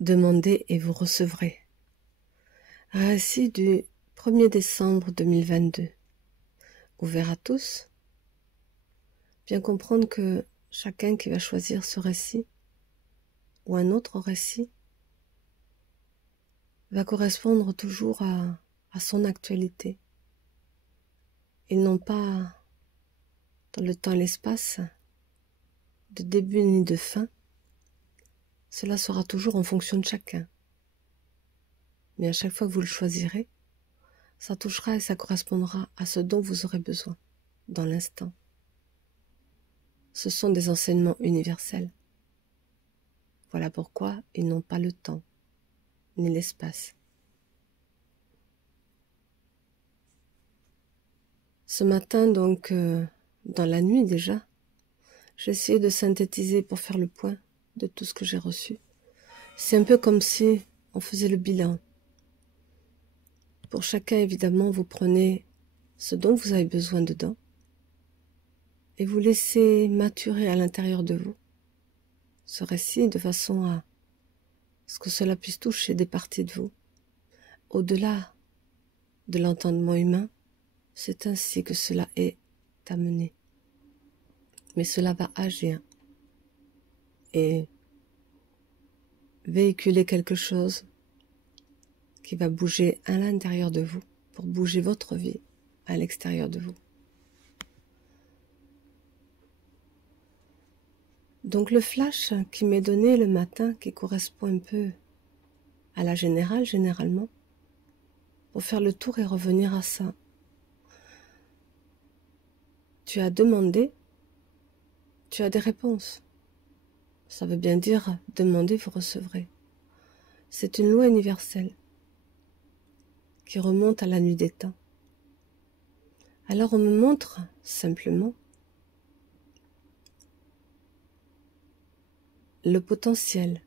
Demandez et vous recevrez. Récit du 1er décembre 2022. Ouvert à tous. Bien comprendre que chacun qui va choisir ce récit ou un autre récit va correspondre toujours à son actualité et non pas dans le temps et l'espace de début ni de fin. Cela sera toujours en fonction de chacun. Mais à chaque fois que vous le choisirez, ça touchera et ça correspondra à ce dont vous aurez besoin dans l'instant. Ce sont des enseignements universels. Voilà pourquoi ils n'ont pas le temps ni l'espace. Ce matin, donc, dans la nuit déjà, j'ai essayé de synthétiser pour faire le point de tout ce que j'ai reçu. C'est un peu comme si on faisait le bilan. Pour chacun, évidemment, vous prenez ce dont vous avez besoin dedans et vous laissez maturer à l'intérieur de vous ce récit de façon à ce que cela puisse toucher des parties de vous. Au-delà de l'entendement humain, c'est ainsi que cela est amené. Mais cela va agir et véhiculer quelque chose qui va bouger à l'intérieur de vous pour bouger votre vie à l'extérieur de vous. Donc le flash qui m'est donné le matin, qui correspond un peu à la générale, généralement, pour faire le tour et revenir à ça. Tu as demandé, tu as des réponses. Ça veut bien dire, demandez, vous recevrez. C'est une loi universelle qui remonte à la nuit des temps. Alors on me montre simplement le potentiel,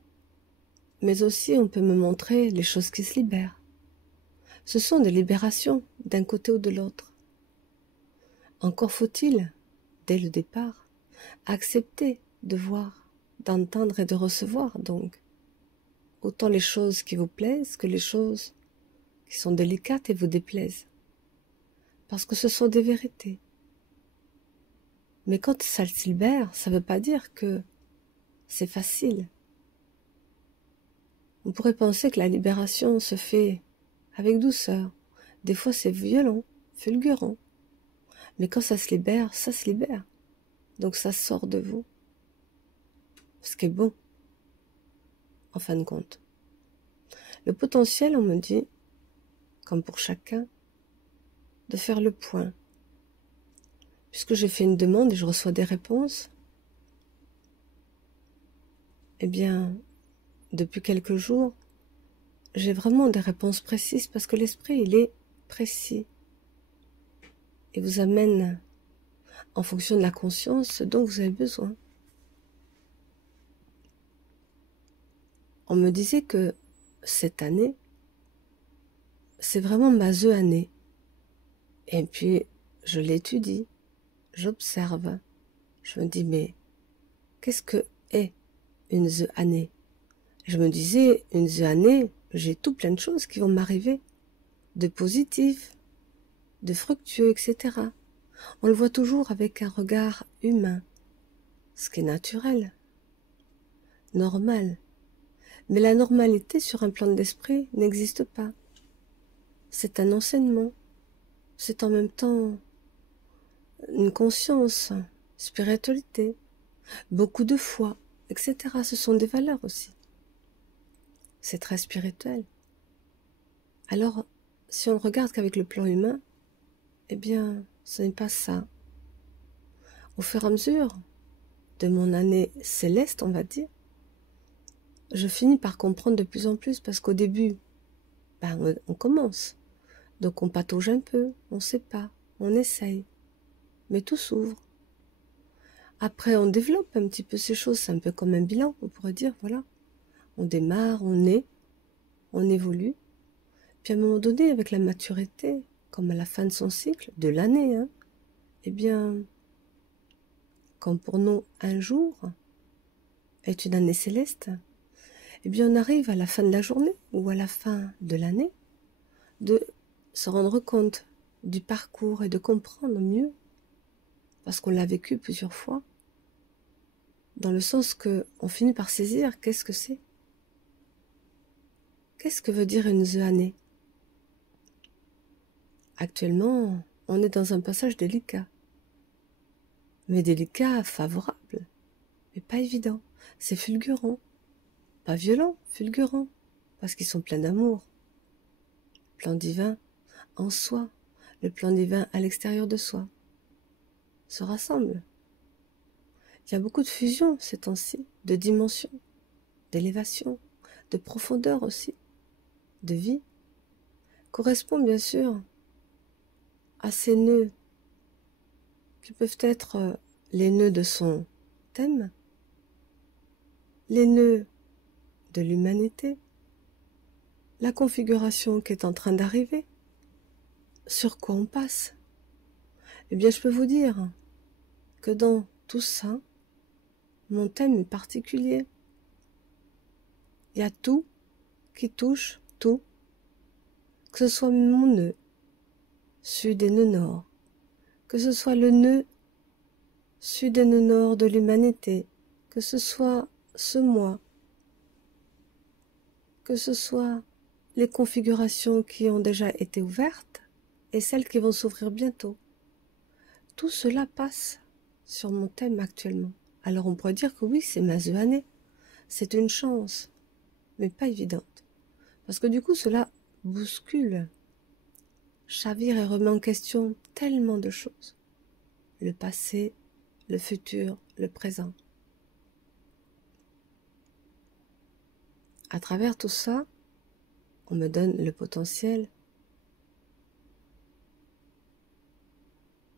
mais aussi on peut me montrer les choses qui se libèrent. Ce sont des libérations d'un côté ou de l'autre. Encore faut-il, dès le départ, accepter de voir, d'entendre et de recevoir donc autant les choses qui vous plaisent que les choses qui sont délicates et vous déplaisent. Parce que ce sont des vérités. Mais quand ça se libère, ça ne veut pas dire que c'est facile. On pourrait penser que la libération se fait avec douceur. Des fois c'est violent, fulgurant. Mais quand ça se libère, ça se libère. Donc ça sort de vous. Ce qui est bon, en fin de compte. Le potentiel, on me dit, comme pour chacun, de faire le point. Puisque j'ai fait une demande et je reçois des réponses, eh bien, depuis quelques jours, j'ai vraiment des réponses précises parce que l'esprit, il est précis. Et vous amène, en fonction de la conscience, ce dont vous avez besoin. On me disait que cette année, c'est vraiment ma The année. Et puis, je l'étudie, j'observe. Je me dis, mais qu'est-ce que est une The année? Je me disais, une The année, j'ai tout plein de choses qui vont m'arriver, de positif, de fructueux, etc. On le voit toujours avec un regard humain, ce qui est naturel, normal. Mais la normalité sur un plan d'esprit n'existe pas. C'est un enseignement, c'est en même temps une conscience, spiritualité, beaucoup de foi, etc. Ce sont des valeurs aussi. C'est très spirituel. Alors, si on ne regarde qu'avec le plan humain, eh bien, ce n'est pas ça. Au fur et à mesure de mon année céleste, on va dire, je finis par comprendre de plus en plus parce qu'au début, on commence. Donc on patauge un peu, on ne sait pas, on essaye. Mais tout s'ouvre. Après, on développe un petit peu ces choses, c'est un peu comme un bilan, on pourrait dire, voilà. On démarre, on est, on évolue. Puis à un moment donné, avec la maturité, comme à la fin de son cycle, de l'année, eh bien, comme pour nous, un jour est une année céleste, eh bien on arrive à la fin de la journée ou à la fin de l'année de se rendre compte du parcours et de comprendre mieux, parce qu'on l'a vécu plusieurs fois, dans le sens que on finit par saisir qu'est-ce que c'est. Qu'est-ce que veut dire une année? Actuellement, on est dans un passage délicat, mais délicat, favorable, mais pas évident. C'est fulgurant, pas violent, fulgurant, parce qu'ils sont pleins d'amour. Plan divin en soi, le plan divin à l'extérieur de soi, se rassemblent. Il y a beaucoup de fusion ces temps-ci, de dimensions, d'élévation, de profondeur aussi, de vie, correspond bien sûr à ces nœuds qui peuvent être les nœuds de son thème, les nœuds de l'humanité, la configuration qui est en train d'arriver, sur quoi on passe. Eh bien, je peux vous dire que dans tout ça, mon thème est particulier. Il y a tout qui touche tout, que ce soit mon nœud, sud et nœud nord, que ce soit le nœud sud et nœud nord de l'humanité, que ce soit ce moi, que ce soit les configurations qui ont déjà été ouvertes et celles qui vont s'ouvrir bientôt. Tout cela passe sur mon thème actuellement. Alors on pourrait dire que oui, c'est ma année, c'est une chance, mais pas évidente. Parce que du coup, cela bouscule, chavire et remet en question tellement de choses. Le passé, le futur, le présent. À travers tout ça, on me donne le potentiel.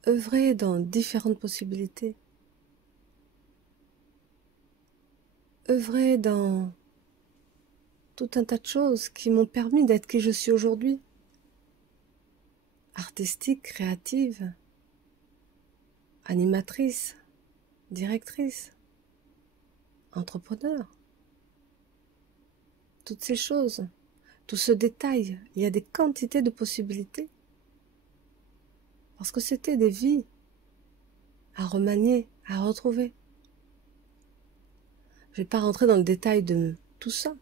Œuvrer dans différentes possibilités. Œuvrer dans tout un tas de choses qui m'ont permis d'être qui je suis aujourd'hui. Artistique, créative, animatrice, directrice, entrepreneur. Toutes ces choses, tout ce détail, il y a des quantités de possibilités. Parce que c'était des vies à remanier, à retrouver. Je ne vais pas rentrer dans le détail de tout ça.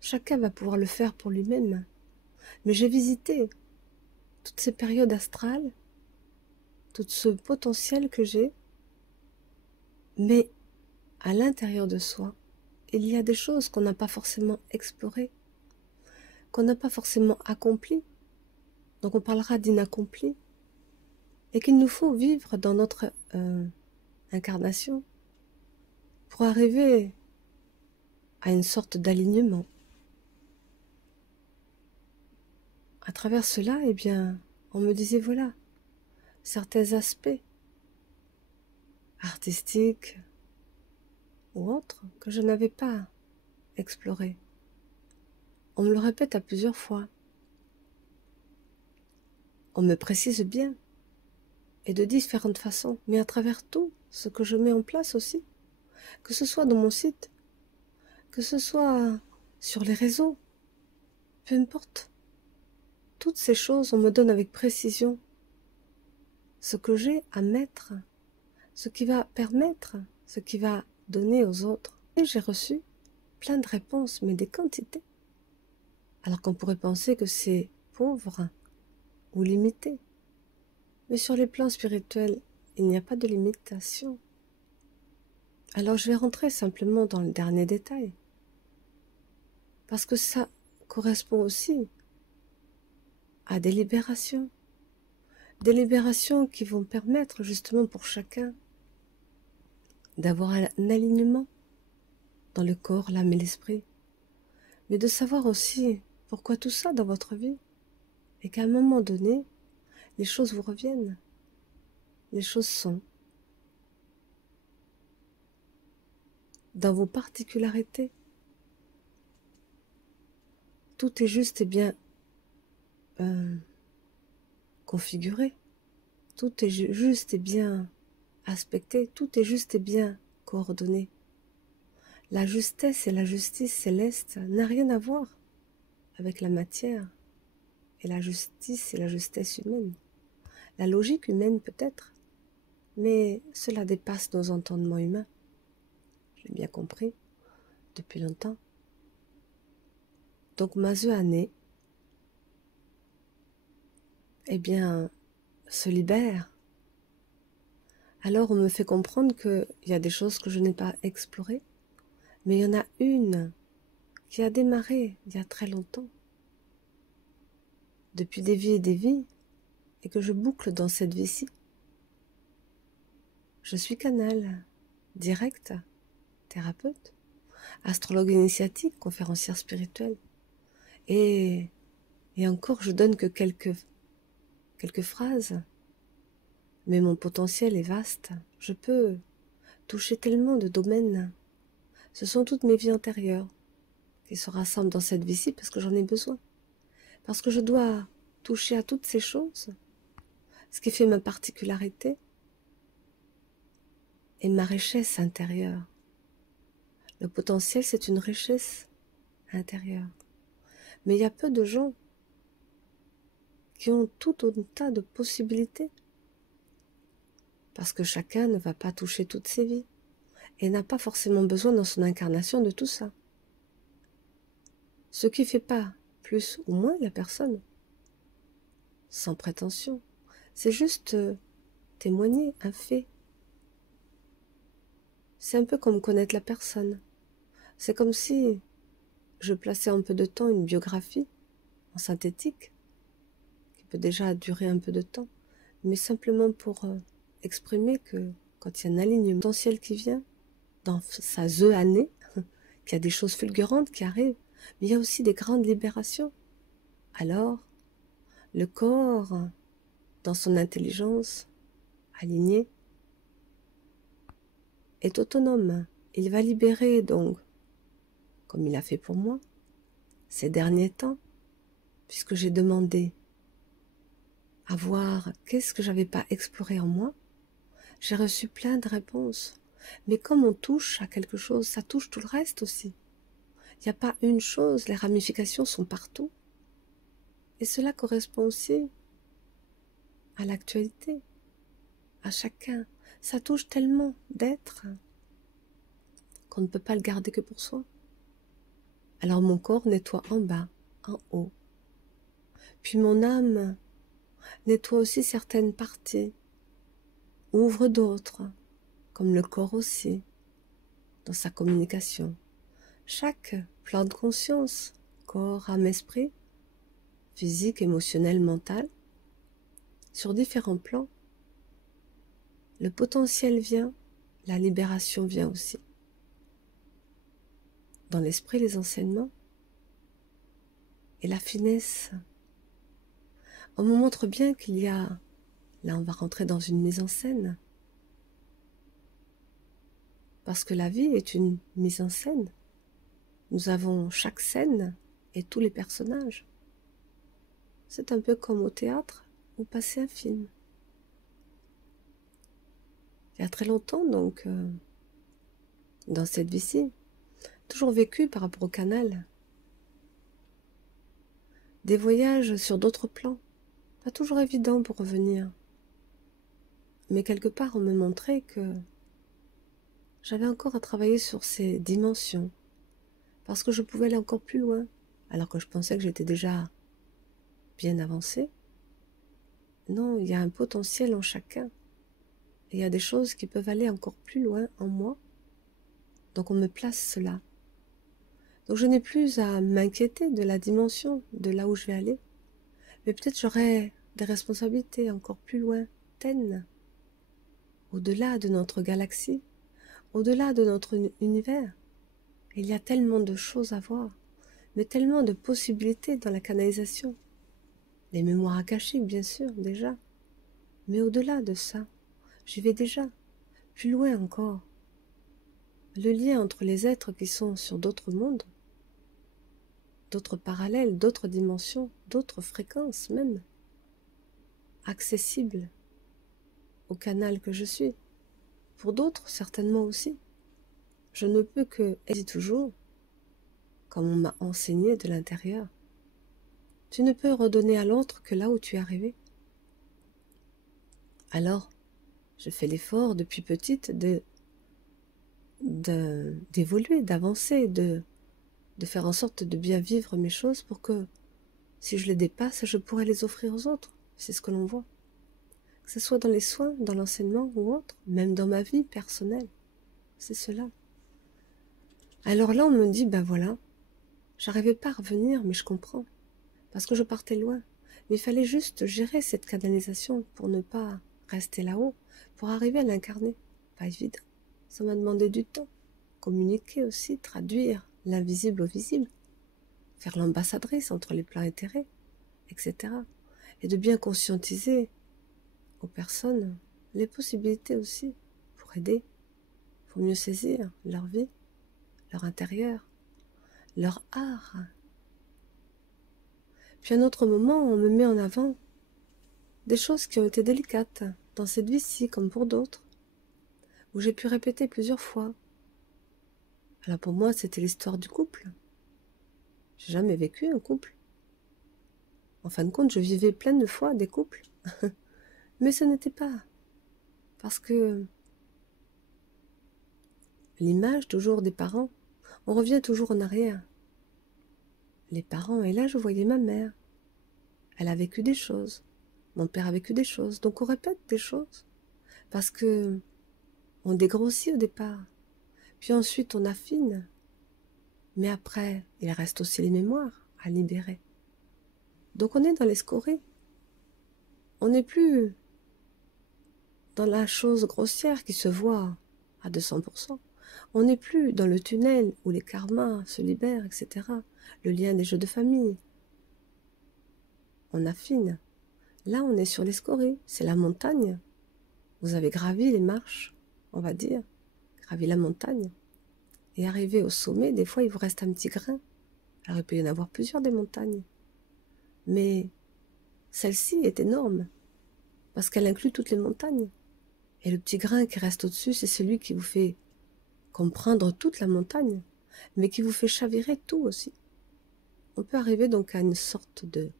Chacun va pouvoir le faire pour lui-même. Mais j'ai visité toutes ces périodes astrales, tout ce potentiel que j'ai, mais à l'intérieur de soi, il y a des choses qu'on n'a pas forcément explorées, qu'on n'a pas forcément accomplies. Donc on parlera d'inaccompli, et qu'il nous faut vivre dans notre incarnation pour arriver à une sorte d'alignement. À travers cela, eh bien, on me disait voilà, certains aspects artistiques ou autres que je n'avais pas explorés. On me le répète à plusieurs fois. On me précise bien, et de différentes façons, mais à travers tout ce que je mets en place aussi, que ce soit dans mon site, que ce soit sur les réseaux, peu importe. Toutes ces choses, on me donne avec précision ce que j'ai à mettre, ce qui va permettre, ce qui va donner aux autres. Et j'ai reçu plein de réponses, mais des quantités. Alors qu'on pourrait penser que c'est pauvre ou limité. Mais sur les plans spirituels, il n'y a pas de limitation. Alors je vais rentrer simplement dans le dernier détail. Parce que ça correspond aussi à des libérations. Des libérations qui vont permettre justement pour chacun d'avoir un alignement dans le corps, l'âme et l'esprit. Mais de savoir aussi pourquoi tout ça dans votre vie. Et qu'à un moment donné, les choses vous reviennent. Les choses sont. Dans vos particularités. Tout est juste et bien configuré. Tout est juste et bien aspecté. Tout est juste et bien coordonné. La justesse et la justice céleste n'a rien à voir avec la matière et la justice et la justesse humaine. La logique humaine peut-être, mais cela dépasse nos entendements humains. J'ai bien compris depuis longtemps. Donc Mazu Ané, eh bien, se libère. Alors on me fait comprendre qu'il y a des choses que je n'ai pas explorées, mais il y en a une qui a démarré il y a très longtemps, depuis des vies et des vies, et que je boucle dans cette vie-ci. Je suis canal, direct, thérapeute, astrologue initiatique, conférencière spirituelle. Et encore, je donne que quelques phrases, mais mon potentiel est vaste. Je peux toucher tellement de domaines. Ce sont toutes mes vies antérieures qui se rassemblent dans cette vie-ci parce que j'en ai besoin. Parce que je dois toucher à toutes ces choses, ce qui fait ma particularité et ma richesse intérieure. Le potentiel, c'est une richesse intérieure. Mais il y a peu de gens qui ont tout un tas de possibilités. Parce que chacun ne va pas toucher toutes ses vies et n'a pas forcément besoin dans son incarnation de tout ça. Ce qui ne fait pas plus ou moins la personne, sans prétention. C'est juste témoigner un fait. C'est un peu comme connaître la personne. C'est comme si je plaçais un peu de temps une biographie en synthétique, qui peut déjà durer un peu de temps, mais simplement pour exprimer que quand il y a un alignement potentiel qui vient, dans sa année, qu'il y a des choses fulgurantes qui arrivent, mais il y a aussi des grandes libérations. Alors, le corps, dans son intelligence alignée, est autonome. Il va libérer donc, comme il a fait pour moi, ces derniers temps, puisque j'ai demandé à voir qu'est-ce que j'avais pas exploré en moi, j'ai reçu plein de réponses. Mais comme on touche à quelque chose, ça touche tout le reste aussi. Il n'y a pas une chose, les ramifications sont partout. Et cela correspond aussi à l'actualité, à chacun. Ça touche tellement d'êtres qu'on ne peut pas le garder que pour soi. Alors mon corps nettoie en bas, en haut. Puis mon âme nettoie aussi certaines parties, ouvre d'autres, comme le corps aussi, dans sa communication. Chaque plan de conscience, corps, âme, esprit, physique, émotionnel, mental, sur différents plans, le potentiel vient, la libération vient aussi. Dans l'esprit, les enseignements et la finesse. On me montre bien qu'il y a, là on va rentrer dans une mise en scène, parce que la vie est une mise en scène. Nous avons chaque scène et tous les personnages. C'est un peu comme au théâtre ou passer un film. Il y a très longtemps donc, dans cette vie-ci, toujours vécu par rapport au canal. Des voyages sur d'autres plans, pas toujours évident pour revenir. Mais quelque part on me montrait que j'avais encore à travailler sur ces dimensions, parce que je pouvais aller encore plus loin, alors que je pensais que j'étais déjà bien avancée. Non, il y a un potentiel en chacun. Et il y a des choses qui peuvent aller encore plus loin en moi. Donc on me place cela. Donc je n'ai plus à m'inquiéter de la dimension, de là où je vais aller. Mais peut-être j'aurai des responsabilités encore plus lointaines, au-delà de notre galaxie, au-delà de notre univers. Il y a tellement de choses à voir, mais tellement de possibilités dans la canalisation. Les mémoires akashiques, bien sûr, déjà. Mais au-delà de ça, j'y vais déjà, plus loin encore. Le lien entre les êtres qui sont sur d'autres mondes, d'autres parallèles, d'autres dimensions, d'autres fréquences même, accessibles au canal que je suis. Pour d'autres, certainement aussi. je ne peux que, et dis toujours, comme on m'a enseigné de l'intérieur, tu ne peux redonner à l'autre que là où tu es arrivé. Alors, je fais l'effort depuis petite d'évoluer, d'avancer, de faire en sorte de bien vivre mes choses pour que, si je les dépasse, je pourrais les offrir aux autres. C'est ce que l'on voit. Que ce soit dans les soins, dans l'enseignement ou autre, même dans ma vie personnelle. C'est cela. Alors là, on me dit, ben voilà, j'arrivais pas à revenir, mais je comprends. Parce que je partais loin. Mais il fallait juste gérer cette canalisation pour ne pas rester là-haut, pour arriver à l'incarner. Pas évident. Ça m'a demandé du temps. Communiquer aussi, traduire l'invisible au visible. Faire l'ambassadrice entre les plans éthérés, etc. Et de bien conscientiser aux personnes les possibilités aussi pour aider, pour mieux saisir leur vie, leur intérieur, leur art. Puis à un autre moment, on me met en avant des choses qui ont été délicates dans cette vie-ci comme pour d'autres, où j'ai pu répéter plusieurs fois. Alors pour moi, c'était l'histoire du couple. J'ai jamais vécu un couple. En fin de compte, je vivais plein de fois des couples. Mais ce n'était pas. Parce que l'image toujours des parents, on revient toujours en arrière. Les parents, et là je voyais ma mère. Elle a vécu des choses. Mon père a vécu des choses. Donc on répète des choses. Parce que on dégrossit au départ. Puis ensuite on affine. Mais après, il reste aussi les mémoires à libérer. Donc on est dans les scories. On n'est plus dans la chose grossière qui se voit à 200%. On n'est plus dans le tunnel où les karmas se libèrent, etc. Le lien des jeux de famille. On affine. Là, on est sur les scories. C'est la montagne. Vous avez gravi les marches, on va dire. Gravi la montagne. Et arrivé au sommet, des fois, il vous reste un petit grain. Alors, il peut y en avoir plusieurs des montagnes. Mais celle-ci est énorme. Parce qu'elle inclut toutes les montagnes. Et le petit grain qui reste au-dessus, c'est celui qui vous fait comprendre toute la montagne, mais qui vous fait chavirer tout aussi. On peut arriver donc à une sorte de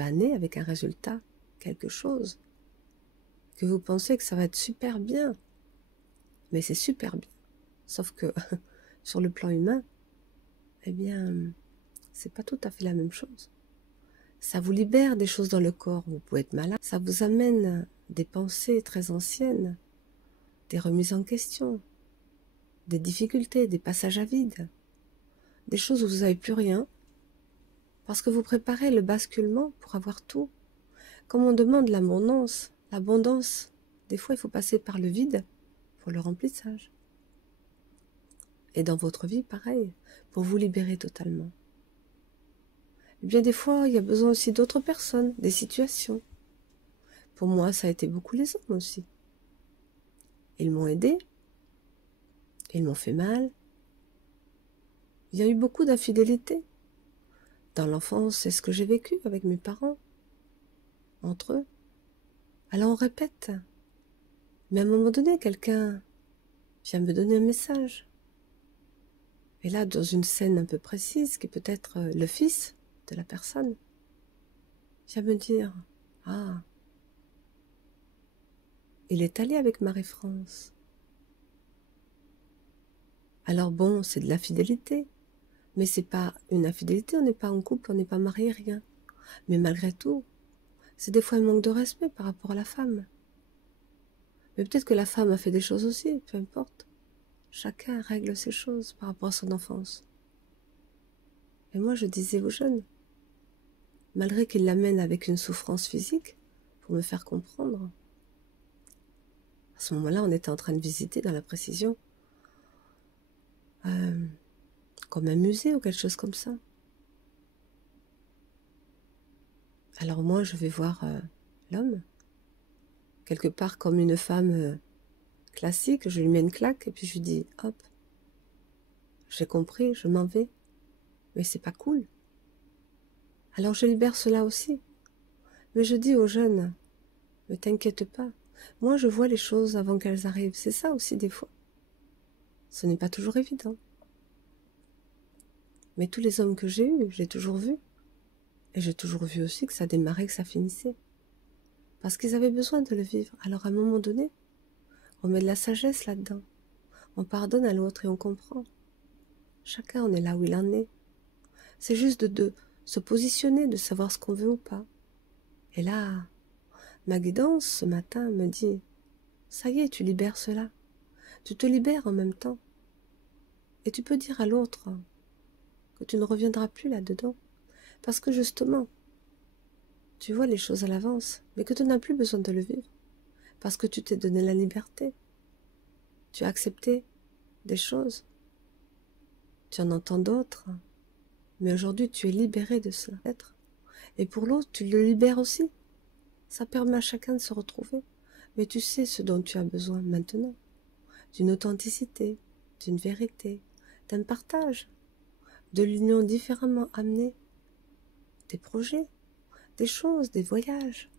année avec un résultat, quelque chose, que vous pensez que ça va être super bien, mais c'est super bien. Sauf que sur le plan humain, eh bien, c'est pas tout à fait la même chose. Ça vous libère des choses dans le corps, vous pouvez être malade, ça vous amène des pensées très anciennes, des remises en question, des difficultés, des passages à vide, des choses où vous n'avez plus rien, parce que vous préparez le basculement pour avoir tout. Comme on demande l'abondance, des fois il faut passer par le vide pour le remplissage. Et dans votre vie, pareil, pour vous libérer totalement. Et bien des fois, il y a besoin aussi d'autres personnes, des situations. Pour moi, ça a été beaucoup les hommes aussi. Ils m'ont aidé, ils m'ont fait mal. Il y a eu beaucoup d'infidélité. Dans l'enfance, c'est ce que j'ai vécu avec mes parents, entre eux. Alors on répète. Mais à un moment donné, quelqu'un vient me donner un message. Et là, dans une scène un peu précise, qui peut être le fils de la personne, vient me dire, « Ah, il est allé avec Marie-France. » Alors bon, c'est de l'infidélité. Mais c'est pas une infidélité, on n'est pas en couple, on n'est pas marié, rien. Mais malgré tout, c'est des fois un manque de respect par rapport à la femme. Mais peut-être que la femme a fait des choses aussi, peu importe. Chacun règle ses choses par rapport à son enfance. Et moi, je disais aux jeunes, malgré qu'ils l'amènent avec une souffrance physique, pour me faire comprendre, à ce moment-là, on était en train de visiter dans la précision, comme un musée ou quelque chose comme ça. Alors moi, je vais voir l'homme, quelque part comme une femme classique, je lui mets une claque et puis je lui dis, hop, j'ai compris, je m'en vais, mais c'est pas cool. Alors je libère cela aussi. Mais je dis aux jeunes, ne t'inquiète pas, moi je vois les choses avant qu'elles arrivent, c'est ça aussi des fois. Ce n'est pas toujours évident. Mais tous les hommes que j'ai eus, j'ai toujours vu. Et j'ai toujours vu aussi que ça démarrait, que ça finissait. Parce qu'ils avaient besoin de le vivre. Alors à un moment donné, on met de la sagesse là-dedans. On pardonne à l'autre et on comprend. Chacun en est là où il en est. C'est juste de se positionner, de savoir ce qu'on veut ou pas. Et là, ma guidance ce matin me dit, ça y est, tu libères cela. Tu te libères en même temps. Et tu peux dire à l'autre que tu ne reviendras plus là-dedans. Parce que justement, tu vois les choses à l'avance, mais que tu n'as plus besoin de le vivre. Parce que tu t'es donné la liberté. Tu as accepté des choses. Tu en entends d'autres. Mais aujourd'hui, tu es libéré de cela. Et pour l'autre, tu le libères aussi. Ça permet à chacun de se retrouver. Mais tu sais ce dont tu as besoin maintenant. D'une authenticité, d'une vérité, d'un partage, de l'union différemment amenée, des projets, des choses, des voyages.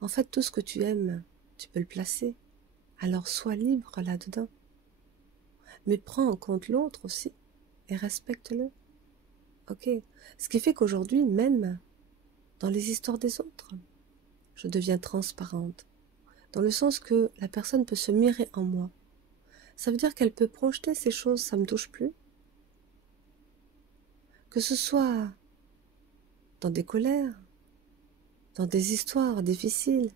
En fait, tout ce que tu aimes, tu peux le placer. Alors sois libre là-dedans. Mais prends en compte l'autre aussi et respecte-le. Ok. Ce qui fait qu'aujourd'hui, même dans les histoires des autres, je deviens transparente. Dans le sens que la personne peut se mirer en moi. Ça veut dire qu'elle peut projeter ces choses, ça me touche plus. Que ce soit dans des colères, dans des histoires difficiles,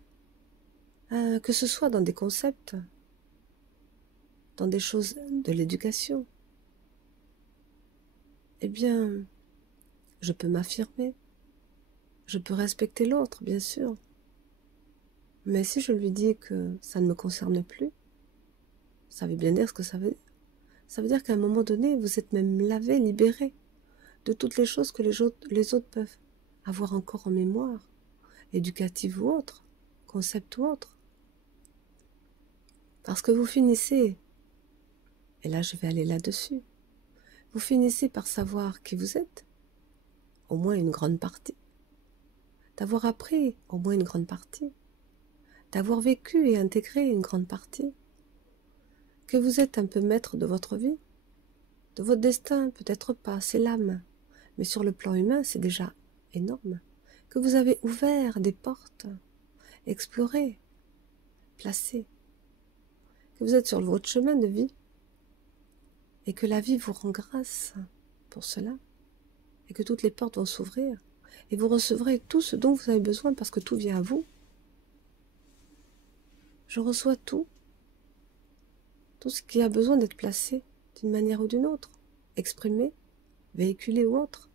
que ce soit dans des concepts, dans des choses de l'éducation, eh bien, je peux m'affirmer, je peux respecter l'autre, bien sûr. Mais si je lui dis que ça ne me concerne plus, ça veut bien dire ce que ça veut dire. Ça veut dire qu'à un moment donné, vous êtes même lavé, libéré de toutes les choses que les autres peuvent avoir encore en mémoire, éducative ou autre, concept ou autre. Parce que vous finissez, et là je vais aller là-dessus, vous finissez par savoir qui vous êtes, au moins une grande partie, d'avoir appris au moins une grande partie, d'avoir vécu et intégré une grande partie, que vous êtes un peu maître de votre vie, de votre destin, peut-être pas, c'est l'âme, mais sur le plan humain, c'est déjà énorme, que vous avez ouvert des portes, exploré, placé, que vous êtes sur votre chemin de vie, et que la vie vous rend grâce pour cela, et que toutes les portes vont s'ouvrir, et vous recevrez tout ce dont vous avez besoin, parce que tout vient à vous. Je reçois tout ce qui a besoin d'être placé d'une manière ou d'une autre, exprimé, véhiculé ou autre.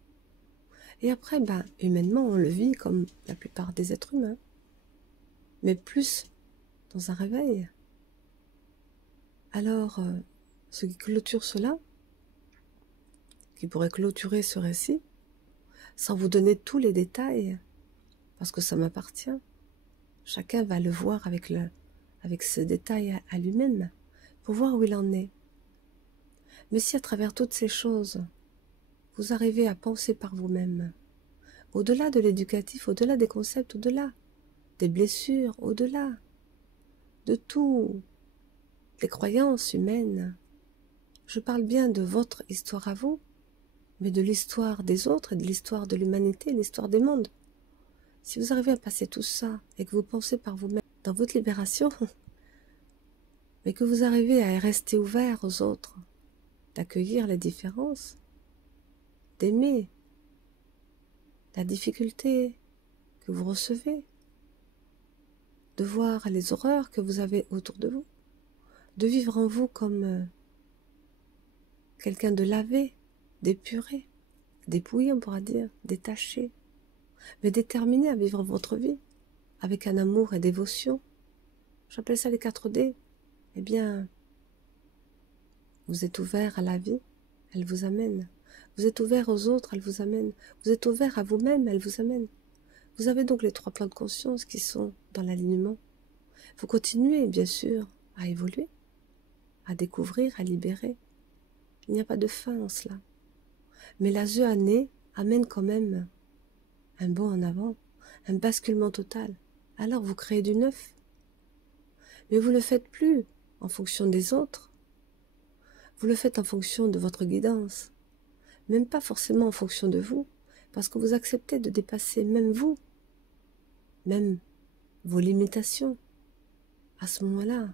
Et après, humainement, on le vit comme la plupart des êtres humains, mais plus dans un réveil. Alors, ce qui clôture cela, qui pourrait clôturer ce récit, sans vous donner tous les détails, parce que ça m'appartient, chacun va le voir avec ce détail à lui-même, pour voir où il en est. Mais si à travers toutes ces choses, vous arrivez à penser par vous-même, au-delà de l'éducatif, au-delà des concepts, au-delà des blessures, au-delà de tout, des croyances humaines, je parle bien de votre histoire à vous, mais de l'histoire des autres et de l'histoire de l'humanité, l'histoire des mondes. Si vous arrivez à passer tout ça et que vous pensez par vous-même dans votre libération, mais que vous arrivez à rester ouvert aux autres, d'accueillir les différences, d'aimer la difficulté que vous recevez, de voir les horreurs que vous avez autour de vous, de vivre en vous comme quelqu'un de lavé, d'épuré, dépouillé on pourra dire, détaché, mais déterminé à vivre votre vie avec un amour et dévotion. J'appelle ça les 4D. Eh bien, vous êtes ouvert à la vie, elle vous amène. Vous êtes ouvert aux autres, elle vous amène. Vous êtes ouvert à vous-même, elle vous amène. Vous avez donc les 3 plans de conscience qui sont dans l'alignement. Vous continuez, bien sûr, à évoluer, à découvrir, à libérer. Il n'y a pas de fin en cela. Mais la année amène quand même un bond en avant, un basculement total. Alors vous créez du neuf. Mais vous ne le faites plus en fonction des autres. Vous le faites en fonction de votre guidance, même pas forcément en fonction de vous, parce que vous acceptez de dépasser même vous, même vos limitations. À ce moment-là,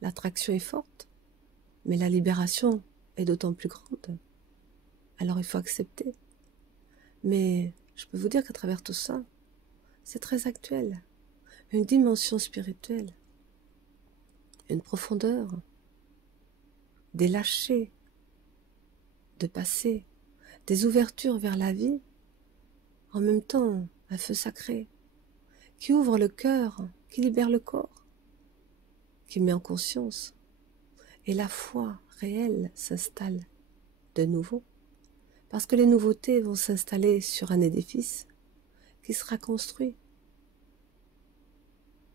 l'attraction est forte, mais la libération est d'autant plus grande. Alors il faut accepter. Mais je peux vous dire qu'à travers tout ça, c'est très actuel. Une dimension spirituelle, une profondeur, des lâchers, de passer, des ouvertures vers la vie, en même temps un feu sacré, qui ouvre le cœur, qui libère le corps, qui met en conscience, et la foi réelle s'installe de nouveau, parce que les nouveautés vont s'installer sur un édifice qui sera construit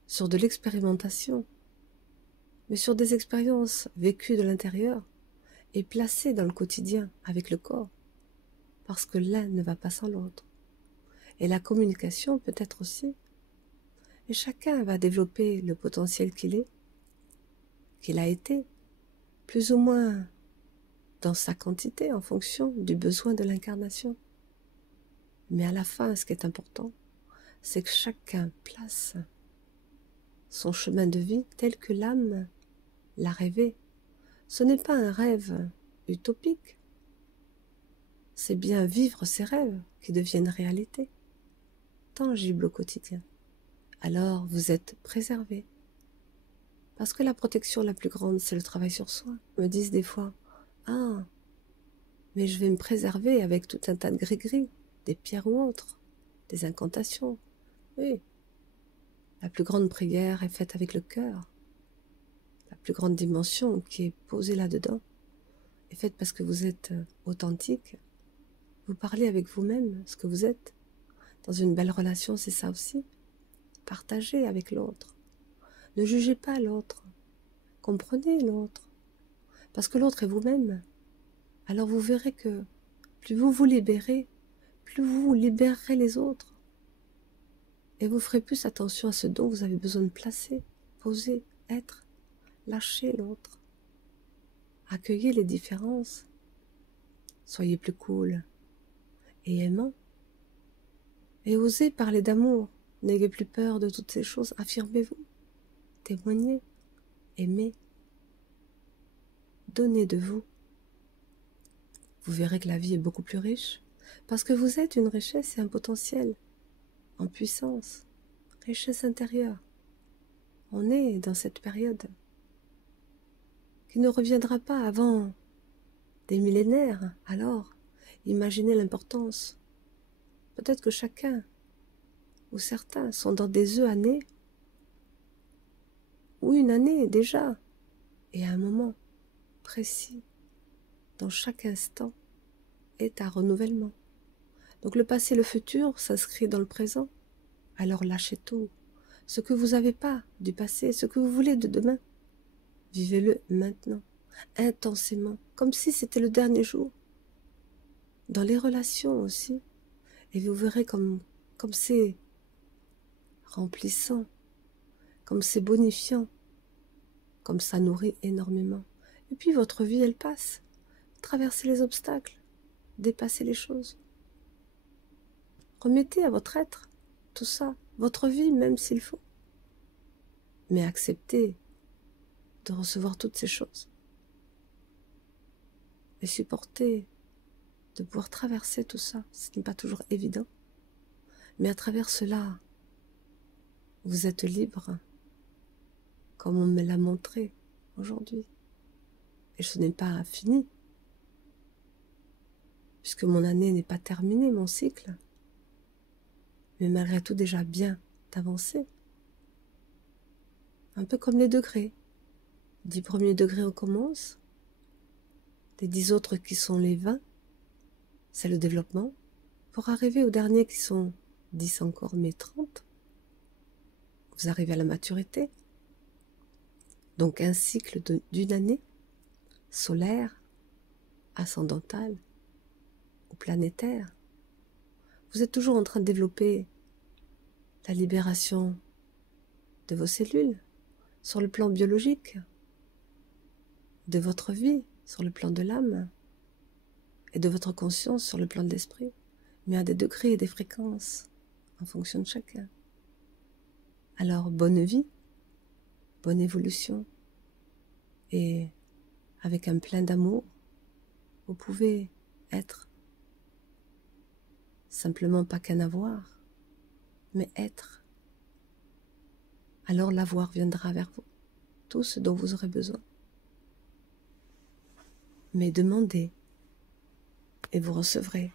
sur de l'expérimentation, mais sur des expériences vécues de l'intérieur et placées dans le quotidien avec le corps, parce que l'un ne va pas sans l'autre. Et la communication peut être aussi. Et chacun va développer le potentiel qu'il est, qu'il a été, plus ou moins dans sa quantité en fonction du besoin de l'incarnation. Mais à la fin, ce qui est important, c'est que chacun place son chemin de vie tel que l'âme l'a rêvé. Ce n'est pas un rêve utopique, c'est bien vivre ses rêves qui deviennent réalité, tangibles au quotidien. Alors vous êtes préservé. Parce que la protection la plus grande, c'est le travail sur soi. Ils me disent des fois, ah, mais je vais me préserver avec tout un tas de gris-gris, des pierres ou autres, des incantations. Oui, la plus grande prière est faite avec le cœur. La plus grande dimension qui est posée là-dedans est faite parce que vous êtes authentique. Vous parlez avec vous-même ce que vous êtes. Dans une belle relation, c'est ça aussi. Partagez avec l'autre. Ne jugez pas l'autre. Comprenez l'autre. Parce que l'autre est vous-même. Alors vous verrez que plus vous vous libérez, plus vous libérerez les autres. Et vous ferez plus attention à ce dont vous avez besoin de placer, poser, être, lâcher l'autre. Accueillez les différences. Soyez plus cool et aimant. Et osez parler d'amour. N'ayez plus peur de toutes ces choses. Affirmez-vous. Témoignez. Aimez. Donnez de vous. Vous verrez que la vie est beaucoup plus riche. Parce que vous êtes une richesse et un potentiel. En puissance. Richesse intérieure. On est dans cette période qui ne reviendra pas avant des millénaires. Alors, imaginez l'importance. Peut-être que chacun ou certains sont dans des années ou une année déjà, et à un moment précis, dans chaque instant, est un renouvellement. Donc le passé et le futur s'inscrit dans le présent. Alors lâchez tout. Ce que vous n'avez pas du passé, ce que vous voulez de demain, vivez-le maintenant, intensément, comme si c'était le dernier jour. Dans les relations aussi, et vous verrez comme c'est remplissant, comme c'est bonifiant, comme ça nourrit énormément. Et puis votre vie, elle passe. Traversez les obstacles, dépassez les choses. Remettez à votre être tout ça, votre vie même s'il faut. Mais acceptez de recevoir toutes ces choses. Et supportez de pouvoir traverser tout ça. Ce n'est pas toujours évident. Mais à travers cela, vous êtes libre, comme on me l'a montré aujourd'hui. Et ce n'est pas fini, puisque mon année n'est pas terminée, mon cycle. Mais malgré tout déjà bien avancé. Un peu comme les degrés. 10 premiers degrés on commence, les 10 autres qui sont les 20, c'est le développement, pour arriver aux derniers qui sont 10 encore, mais 30. Vous arrivez à la maturité. Donc un cycle d'une année, solaire, ascendantal, ou planétaire. Vous êtes toujours en train de développer la libération de vos cellules sur le plan biologique, de votre vie, sur le plan de l'âme et de votre conscience sur le plan de l'esprit, mais à des degrés et des fréquences en fonction de chacun. Alors, bonne vie, bonne évolution, et avec un plein d'amour, vous pouvez être simplement pas qu'un avoir, mais être. Alors l'avoir viendra vers vous, tout ce dont vous aurez besoin. Mais demandez et vous recevrez.